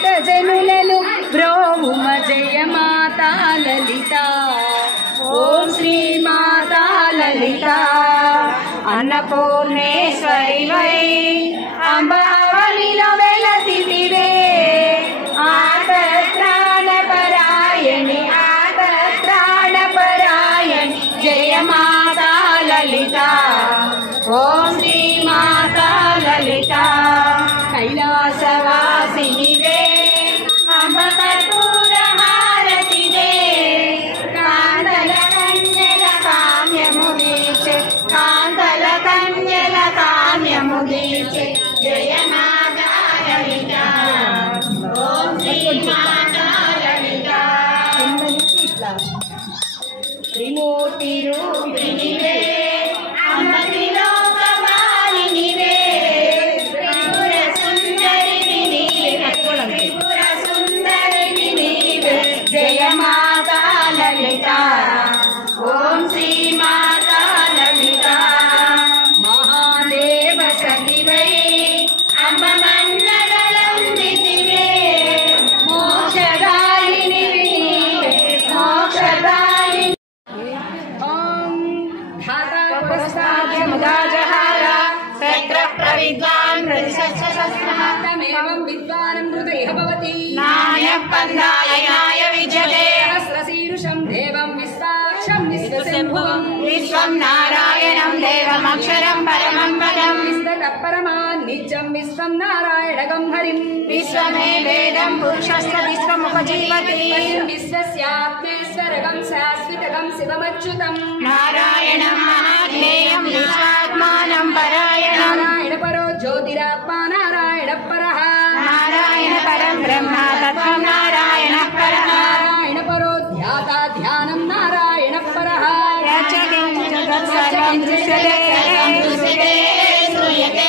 భక్తజనులను బ్రోవుమ జయ మాతా లలిత ఓం శ్రీ మాతా లలిత Annapurneshwari why అంబావళిలో వెలసితివే ఆతత్రాణపరాయణి ఆతత్రాణపరాయణి జయ మాతా లలిత ఓం శ్రీ మాతా లలిత కైలాసవాసినివే అంబకర్పూర హారతివే కాంతల కన్యల కామ్యము దీక్షే కాంతల కన్యల కామ్యము దీక్షే జయ మాతా లలిత ఓం శ్రీ మాతా లలిత త్రిమూర్తి రూపిణివే అమ్మ త్రిలోకపాలినివే త్రిపుర సుందరివి నీవే త్రిపుర సుందరివి నీవే జయ మాతా లలిత ఓం శ్రీ మాతా లలిత మహాదేవ సఖివై అమ్మ మన్నగలందితివే మోక్షదాయినివి నీవే మోక్షదాయిని ప్రవిద్వాన్ విద్వానం హృదయ భవతి నాయః పందాయ విజయతే సహస్రశీర్షం దేవం విశ్వాక్షం విశ్వశంభువం విశ్వం నారాయణం దేవమక్షరం పరమం పదం విస్తతః పరమాన్ నిత్యం విశ్వం నారాయణగం హరిం విశ్వమే వేదం పురుషస్య విశ్వముపజీవతి విశ్వస్యాత్మేశ్వరగం శాశ్వతగం శివమచ్యుతం నారాయణం మహాజ్ఞేయం విశ్వాత్మానం పరాయణం నారాయణ పరో జ్యోతిరాత్మా నారాయణ పరః నారాయణ పరం బ్రహ్మ తత్వం నారాయణ పరః నారాయణ పరో ధ్యాతా ధ్యానం నారాయణ పరః సర్వం దృశ్యతే శ్రూయతే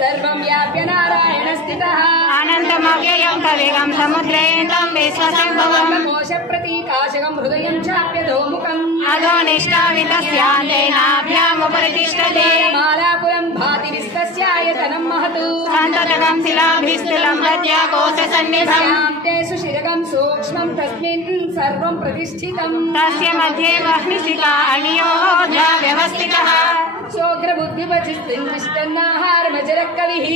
సర్వం వ్యాప్య నారాయణ స్థితః అనంతమవ్యయం తవేగం సముద్రేంతం విశ్వసంభవం మోక్ష ప్రతీకాశకం హృదయం చాప్యధోముఖం అధో నిష్ఠావితస్యాదేనాభ్యాముపరితిష్టతే మాలాకులం భాతి విస్తస్యాయతనం మహతు సంతతకం శిలాభిస్థిలం ప్రత్యా కోశసన్నిధం తే సుశిరకం సూక్ష్మం తస్మిన్ సర్వం ప్రతిష్ఠితం తస్య మధ్యే వహ్నిశిఖా అణియోధ్యా వ్యవస్థితః శోగ్రబుద్ధివచిస్తిష్టన్నాహారమజర కవిః